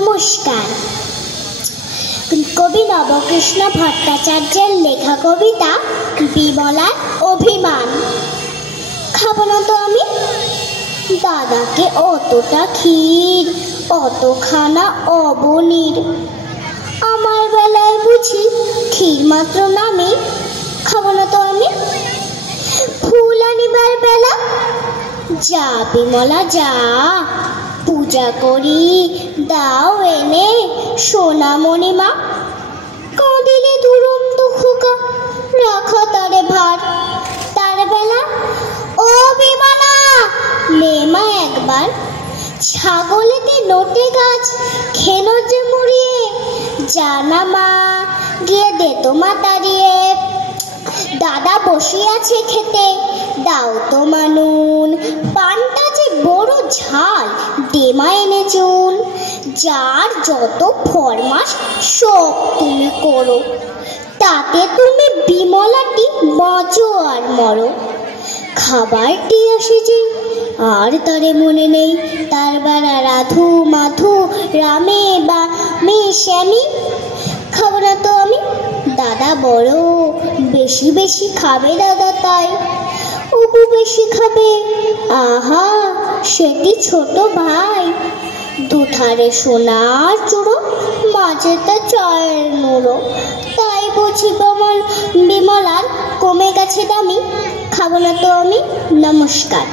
নমস্কার। কবি নবকৃষ্ণ ভট্টাচার্যের লেখা কবিতা বিমলার অভিমান। খাবো না তো আমি দাদাকে অতটা ক্ষীর, অতখানা অবনীর। আমার বেলায় বুঝি ক্ষীর মাত্র নামি। খাবো না তো আমি ফুল আনিবার বেলা। যা বিমলা যা, পূজা করি দাও এনে সোনামণি মা। কাঁদিলে দুরন্ত খোকা, রাখা তারে ভার। তার বেলা ও বিমলা নে মা একবার। ছাগলেতে নোটে গাছ খেলো যে মুড়িয়ে। জানা মা গিয়ে দে তো মা তাড়িয়ে। দাদা বসে আছে খেতে, দাও তো মা নুন। পানটা যে বড় ঝাল, দে মা এনে চুন। যার যত ফরমাস সব তুমি করো, তাতে তুমি বিমলাটি বাঁচো আর মরো। খাবারটি আসে যে আর তারে মনে নেই। তার বেলা রাধু মাধু রামে বা মেয়ে শ্যামী। খাবো না তো আমি দাদা বড়, বেশি বেশি খাবে দাদা তাই। অপু বেশি খাবে, আহা সেটি ছোট ভাই। দুধারে সোনার চূড়ো, মাঝেতে চায়ের নুড়ো। তাই বুঝি বিমলার কমে গেছে দামি। খাবো না তো আমি। নমস্কার।